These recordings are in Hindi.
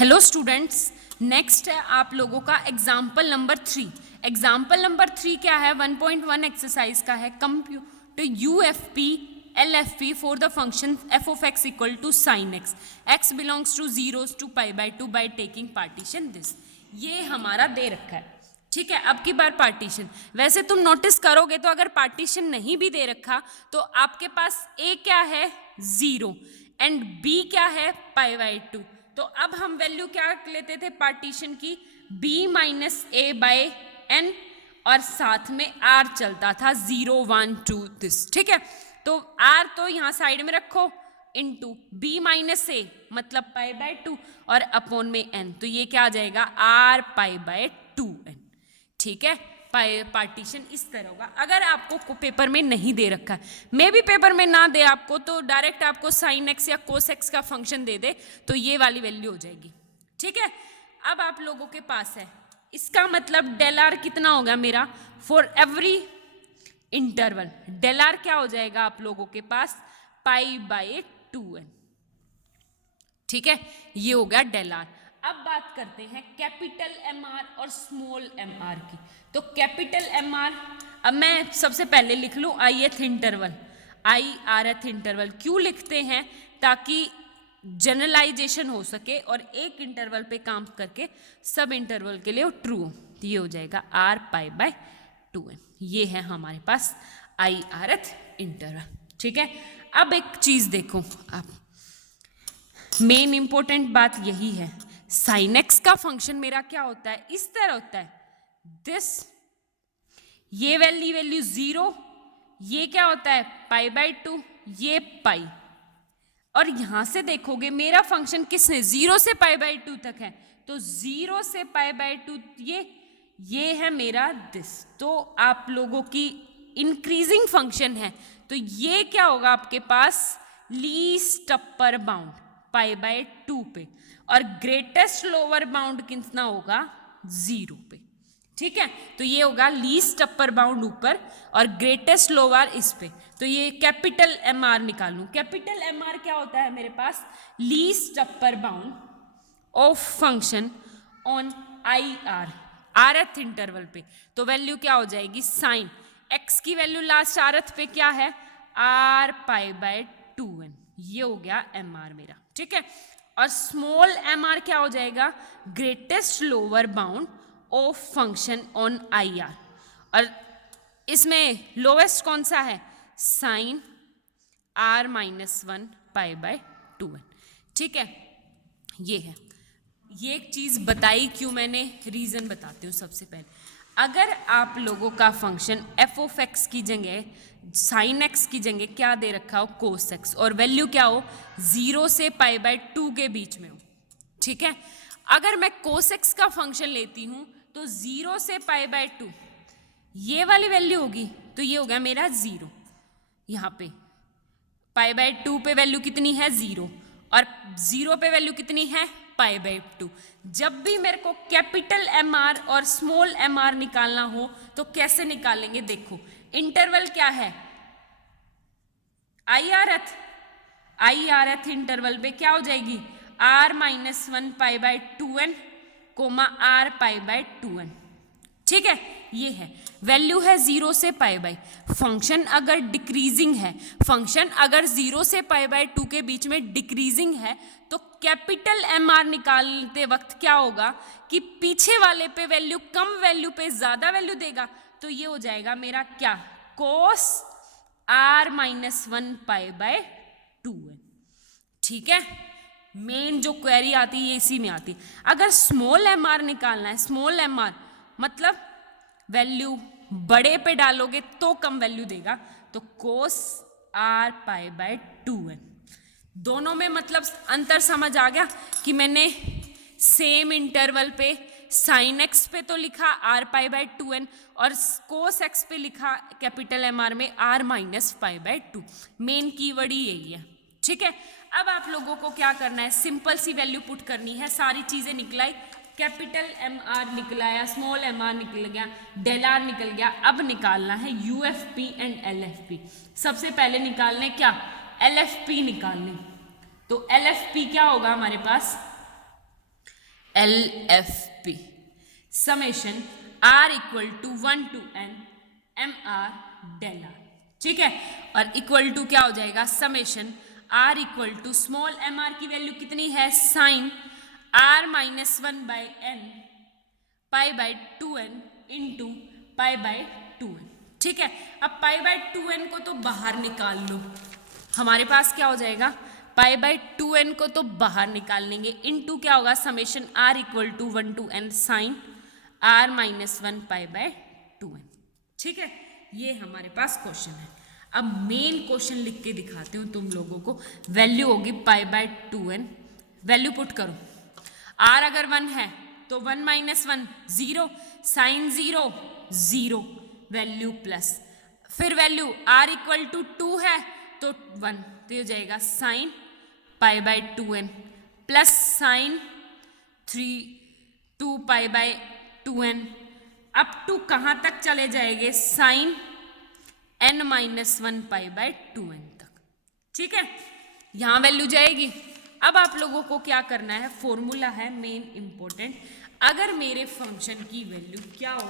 हेलो स्टूडेंट्स, नेक्स्ट है आप लोगों का एग्जाम्पल नंबर 3। एग्जाम्पल नंबर 3 क्या है? 1.1 एक्सरसाइज का है। Compute UFP LFP for the function f of x equal to sine x, x belongs to 0 to π/2 by taking partition this. ये हमारा दे रखा है, ठीक है। अब की बार पार्टीशन, वैसे तुम नोटिस करोगे तो अगर पार्टीशन नहीं भी दे रखा तो आपके पास a क्या है 0 एंड b क्या है π/2। तो अब हम वैल्यू क्या लेते थे पार्टीशन की? b minus a by n और साथ में r चलता था 0 1 2 दिस, ठीक है। तो r तो यहाँ साइड में रखो इंटू b माइनस ए मतलब π/2 और अपॉन में n, तो ये क्या आ जाएगा r π/2n, ठीक है। पार्टीशन इस तरह होगा। अगर आपको पेपर में नहीं दे रखा है, मे भी पेपर में ना दे आपको, तो डायरेक्ट आपको साइन एक्स या कोस एक्स का फंक्शन दे दे तो ये वाली वैल्यू हो जाएगी, ठीक है। अब आप लोगों के पास है, इसका मतलब डेल आर कितना होगा मेरा for every interval. Del R क्या हो जाएगा आप लोगों के पास π/2n, ठीक है। ये हो गया डेल आर। अब बात करते हैं कैपिटल एम आर और स्मॉल एम आर की। तो कैपिटल एम आर, अब मैं सबसे पहले लिख लूँ ith इंटरवल, IRth इंटरवल। क्यों लिखते हैं? ताकि जनरलाइजेशन हो सके और एक इंटरवल पे काम करके सब इंटरवल के लिए वो ट्रू हो। तो ये हो जाएगा r π/2n। ये है हमारे पास IRth इंटरवल, ठीक है। अब एक चीज देखो आप, मेन इंपॉर्टेंट बात यही है, साइन एक्स का फंक्शन मेरा क्या होता है? इस तरह होता है दिस, ये वैल्यू 0, ये क्या होता है π/2, ये पाई। और यहां से देखोगे मेरा फंक्शन किसने 0 से π/2 तक है, तो 0 से π/2 ये है मेरा दिस। तो आप लोगों की इंक्रीजिंग फंक्शन है, तो ये क्या होगा आपके पास लीस्ट अपर बाउंड π/2 पे, और ग्रेटेस्ट लोअर बाउंड कितना होगा 0 पे, ठीक है। तो ये होगा लीस्ट अपर बाउंड ऊपर और ग्रेटेस्ट लोअर इस पे। तो ये कैपिटल एम आर निकालूं। कैपिटल एम आर क्या होता है मेरे पास? Least upper bound of function on rth interval पे। तो वैल्यू क्या हो जाएगी? साइन x की वैल्यू लास्ट rth पे क्या है? r π/2n। ये हो गया एम आर मेरा, ठीक है। और स्मॉल एम आर क्या हो जाएगा? Greatest lower bound of function on IR, और इसमें लोवेस्ट कौन सा है? साइन r-1 π/2n, ठीक है। ये है, ये एक चीज बताई क्यों मैंने, रीजन बताती हूँ। सबसे पहले, अगर आप लोगों का फंक्शन f of x की जगह साइन एक्स की जगह क्या दे रखा हो कोस एक्स, और वैल्यू क्या हो 0 से π/2 के बीच में हो, ठीक है। अगर मैं कोस एक्स का फंक्शन लेती हूं तो 0 से π/2 ये वाली वैल्यू होगी, तो ये हो गया मेरा 0। यहाँ पे π/2 पे वैल्यू कितनी है 0, और 0 पे वैल्यू कितनी है π/2। जब भी मेरे को कैपिटल एम आर और स्मॉल एम आर निकालना हो तो कैसे निकालेंगे? देखो, इंटरवल क्या है? IRth इंटरवल पे क्या हो जाएगी? r-1 π/2n coma r π/2n, ठीक है। ये है वैल्यू है 0 से π/, फंक्शन अगर डिक्रीजिंग है, फंक्शन अगर 0 से π/2 के बीच में डिक्रीजिंग है, तो कैपिटल एम आर निकालते वक्त क्या होगा कि पीछे वाले पे वैल्यू कम, वैल्यू पे ज्यादा वैल्यू देगा। तो ये हो जाएगा मेरा क्या? कोस r-1 π/2n, ठीक है। मेन जो क्वेरी आती है इसी में आती है। अगर स्मॉल एम आर निकालना है, स्मॉल एम आर मतलब वैल्यू बड़े पे डालोगे तो कम वैल्यू देगा, तो कोस r π/2n। दोनों में मतलब अंतर समझ आ गया कि मैंने सेम इंटरवल पे साइन एक्स पे तो लिखा r π/2n और कोस एक्स पे लिखा कैपिटल एम आर में r-π/2। मेन कीवर्ड ही यही है, ठीक है। अब आप लोगों को क्या करना है? सिंपल सी वैल्यू पुट करनी है। सारी चीजें निकलाई, कैपिटल एम आर निकलाया, स्मॉल एम आर निकल गया, डेल आर निकल गया। अब निकालना है UFP एंड LFP। सबसे पहले निकालने क्या? LFP निकालने। तो LFP क्या होगा हमारे पास? LFP summation R equal to 1 to n MR del R, ठीक है। और इक्वल टू क्या हो जाएगा, summation R equal to small mr की वैल्यू कितनी है, sine R minus 1 by n pi by 2n into pi by 2n, ठीक है। अब पाई बाई 2n को तो बाहर निकाल लो, हमारे पास क्या हो जाएगा, पाई बाई 2n को तो बाहर निकाल लेंगे, इनटू क्या होगा, summation R equal to 1 to n sine R minus 1 pi by 2n, ठीक है। ये हमारे पास क्वेश्चन है। अब मेन क्वेश्चन लिख के दिखाती हूँ तुम लोगों को। वैल्यू होगी pi by 2n, value put करो। R अगर 1 है तो 1 माइनस 1 0, साइन 0 0, वैल्यू प्लस, फिर वैल्यू R इक्वल टू 2 है तो 1, तो हो जाएगा sine pi by 2n plus sine 2 pi by 2n up to कहाँ तक चले जाएंगे, sine n minus 1 pi by 2n तक, ठीक है। यहाँ वैल्यू जाएगी। अब आप लोगों को क्या करना है, फॉर्मूला है मेन इंपॉर्टेंट। अगर मेरे फंक्शन की वैल्यू क्या हो,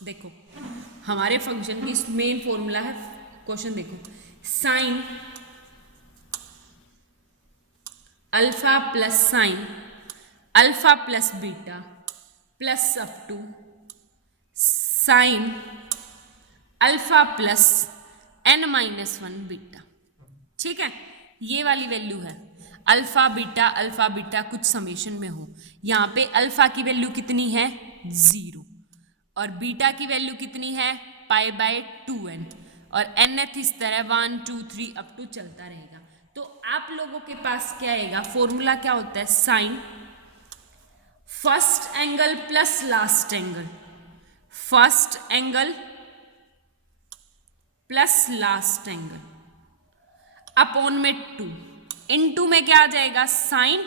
देखो हमारे फंक्शन की मेन फॉर्मूला है, क्वेश्चन देखो, sine alpha plus sine alpha plus beta plus up to sine alpha plus n minus 1 beta, ठीक है। ये वाली वैल्यू है अल्फा बीटा कुछ समेशन में हो। यहाँ पे अल्फा की वैल्यू कितनी है, 0, और बीटा की वैल्यू कितनी है, पाई बाय 2n, और nth इस तरह 1 2 3 अप टू चलता रहेगा। तो आप लोगों के पास क्या आएगा, फॉर्मूला क्या होता है, sine first angle plus last angle, first angle plus last angle upon में 2, इनटू में क्या आ जाएगा, sine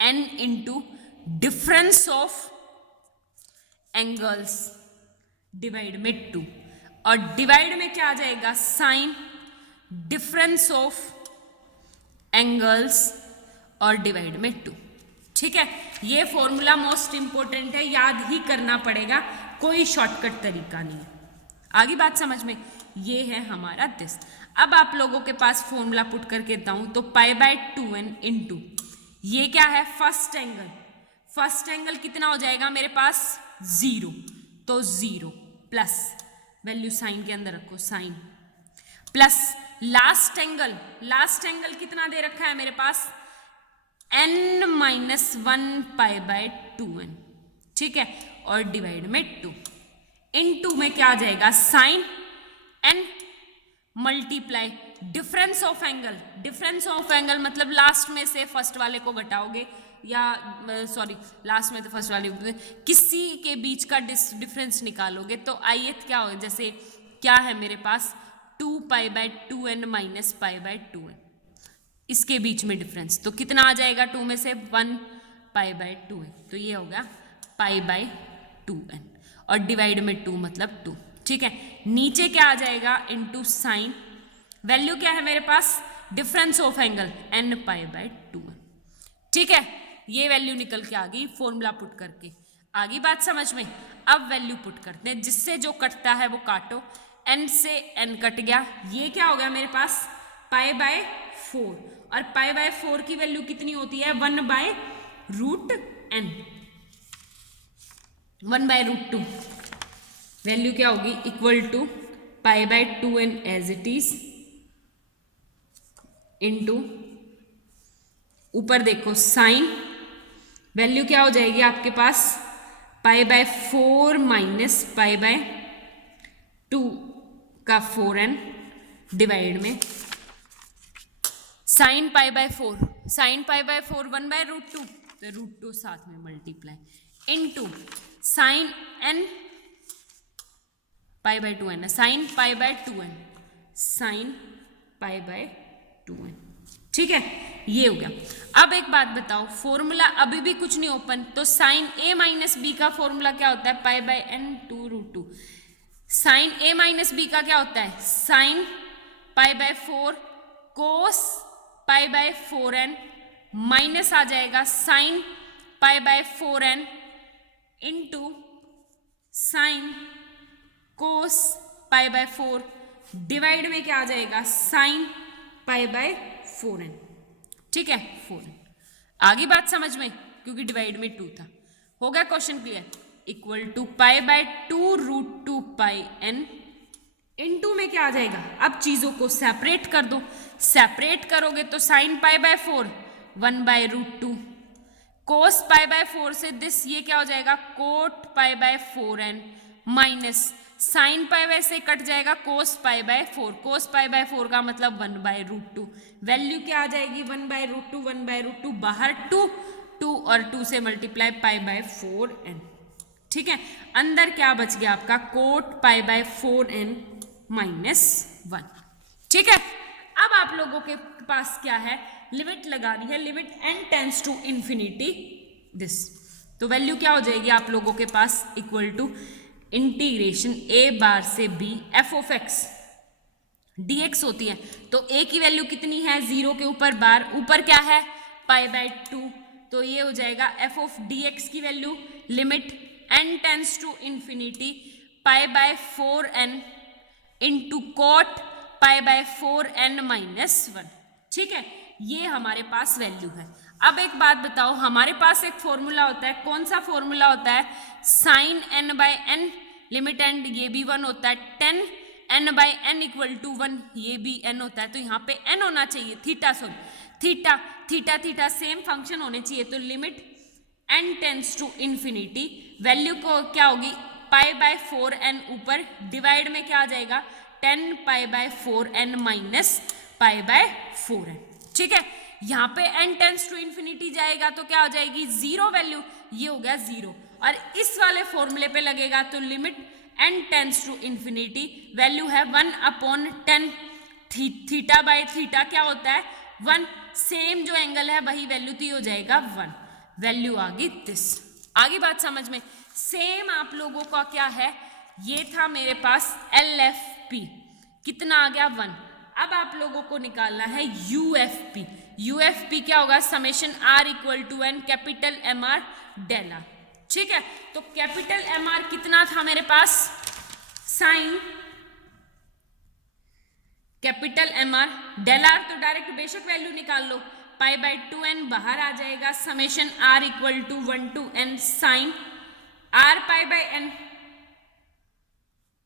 n into difference of angles divide में 2, और डिवाइड में क्या आ जाएगा, साइन डिफरेंस ऑफ एंगल्स और डिवाइड में 2, ठीक है। ये फॉर्मूला मोस्ट इंपॉर्टेंट है, याद ही करना पड़ेगा, कोई शॉर्टकट तरीका नहीं है। आगे बात समझ में, ये है हमारा दिस। अब आप लोगों के पास फॉर्मूला पुट करके बताऊं तो पाई बाय 2n इंटू ये क्या है, फर्स्ट एंगल, फर्स्ट एंगल कितना हो जाएगा मेरे पास, 0, तो 0 प्लस वैल्यू साइन के अंदर रखो, साइन प्लस लास्ट एंगल कितना दे रखा है मेरे पास, n minus 1 pi by 2n, ठीक है, और डिवाइड में 2, इनटू में क्या आ जाएगा, sine n multiply difference of angle मतलब लास्ट में से फर्स्ट वाले को घटाओगे, या सॉरी लास्ट में तो फर्स्ट वाले किसी के बीच का डिफरेंस निकालोगे, तो ith क्या हो, जैसे क्या है मेरे पास 2 पाई by 2n minus pi by 2n, इसके बीच में डिफरेंस, तो कितना आ जाएगा, 2 में से 1 पाई बाय 2n, तो ये होगा पाई बाय 2n, और डिवाइड में 2 मतलब 2, ठीक है। नीचे क्या आ जाएगा, इनटू साइन, वैल्यू क्या है मेरे पास, difference of angle n pi by 2n, ठीक है। ये वैल्यू निकल के आ गई फॉर्मूला पुट करके। आगे बात समझ में। अब वैल्यू पुट करते हैं, जिससे जो कटता है वो काटो, n से n कट गया, ये क्या हो गया मेरे पास, पाई बाय 4, और पाई बाय 4 की वैल्यू कितनी होती है, 1 by root n, 1 by root 2, value क्या होगी, equal to pi by 2n as it is, into ऊपर देखो साइन, वैल्यू क्या हो जाएगी आपके पास, pi by 4 minus pi by 2 का 4n डिवाइड में sine pi by 4 1 by root 2, तो रूट 2 साथ में multiply into sine n pi by 2n, sine pi by 2n, sine pi by 2n, ठीक है। ये हो गया। अब एक बात बताओ, फॉर्मूला अभी भी कुछ नहीं ओपन, तो साइन a माइनस बी का फॉर्मूला क्या होता है, pi by n to root 2, sine a minus B का क्या होता है, sine pi by 4 cos pi by 4n minus आ जाएगा sine pi by 4n into sine cos pi by 4 divide में क्या आ जाएगा साइन पाई बाय 4n। ठीक है 4n। आगे बात समझ में, क्योंकि डिवाइड में 2 था। हो गया question clear. Equal to pi by 2 root 2 pi n into में क्या आ जाएगा, अब चीजों को सेपरेट कर दो। सेपरेट करोगे तो sine pi by 4 1 by root 2 cos pi by 4 से दिस ये क्या हो जाएगा cot pi by 4n minus sine pi by से कट जाएगा cos pi by 4। Cos pi by 4 का मतलब 1 बाय रूट 2। वैल्यू क्या आ जाएगी 1 बाय रूट 2 1 बाय रूट 2 बाहर 2 और 2 से मल्टीप्लाई पाई बाय 4n। ठीक है अंदर क्या बच गया आपका coat pi by 4n minus 1। ठीक है अब आप लोगों के पास क्या है लिमिट लगानी है। Limit n tends to infinity this, तो वैल्यू क्या हो जाएगी आप लोगों के पास इक्वल टू इंटीग्रेशन a बार से b f of x dx होती है। तो a की वैल्यू कितनी है 0 के ऊपर बार, ऊपर क्या है पाई बाय 2, तो ये हो जाएगा f ऑफ dx की value limit n tends to infinity pi by 4n into cot pi by 4n minus 1। ठीक है ये हमारे पास वैल्यू है। अब एक बात बताओ, हमारे पास एक फॉर्मूला होता है, कौन सा फॉर्मूला होता है sine n by n limit and ये भी 1 होता है, tan n by n equal to 1 ये भी n होता है। तो यहाँ पे n होना चाहिए theta, sorry theta same function होने चाहिए। तो limit n tends to infinity value को क्या होगी पाई बाय 4n ऊपर डिवाइड में क्या आ जाएगा 10 पाई by 4n minus pi by 4n। ठीक है यहाँ पे n टेंस टू इंफिनिटी जाएगा तो क्या हो जाएगी 0 वैल्यू, ये हो गया 0। और इस वाले फॉर्मूले पे लगेगा तो limit n tends to infinity value है 1/10 थीटा बाय थीटा क्या होता है 1, सेम जो एंगल है वही वैल्यू तो हो जाएगा 1। वैल्यू आ गई दिस। आगे बात समझ में, सेम आप लोगों का क्या है ये था मेरे पास LFP कितना आ गया 1। अब आप लोगों को निकालना है UFP। UFP क्या होगा summation R equal to n capital MR del R। ठीक है तो कैपिटल MR कितना था मेरे पास sine capital MR del R, तो डायरेक्ट बेशक वैल्यू निकाल लो पाई बाय 2n बाहर आ जाएगा summation R equal to 1 to n sine R pi by n।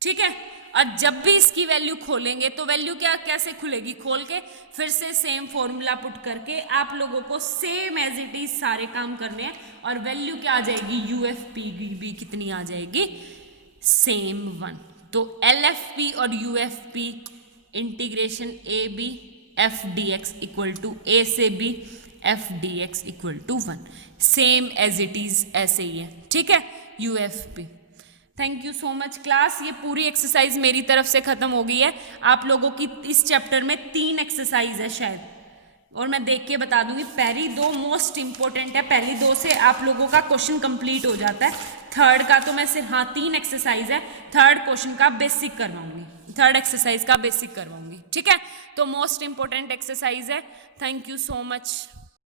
ठीक है और जब भी इसकी वैल्यू खोलेंगे तो वैल्यू क्या कैसे खुलेगी खोल के फिर से सेम फॉर्मूला पुट करके आप लोगों को सेम एज इट इज सारे काम करने हैं और वैल्यू क्या आ जाएगी UFP भी कितनी आ जाएगी सेम 1। तो LFP और UFP integration AB f dx equal to a से b f dx equal to 1 same as it is ऐसे ही है। ठीक है UFP। Thank you so much class. ये पूरी एक्सरसाइज मेरी तरफ से खत्म हो गई है। आप लोगों की इस चैप्टर में 3 एक्सरसाइज है शायद, और मैं देख के बता दूंगी पहली 2 मोस्ट इंपॉर्टेंट है, पहली 2 से आप लोगों का क्वेश्चन कंप्लीट हो जाता है। थर्ड का तो मैं सिर्फ 3 एक्सरसाइज है, थर्ड क्वेश्चन का बेसिक करवाऊंगी, थर्ड एक्सरसाइज का बेसिक करवाऊंगी। ठीक है तो मोस्ट इंपॉर्टेंट एक्सरसाइज है। Thank you so much.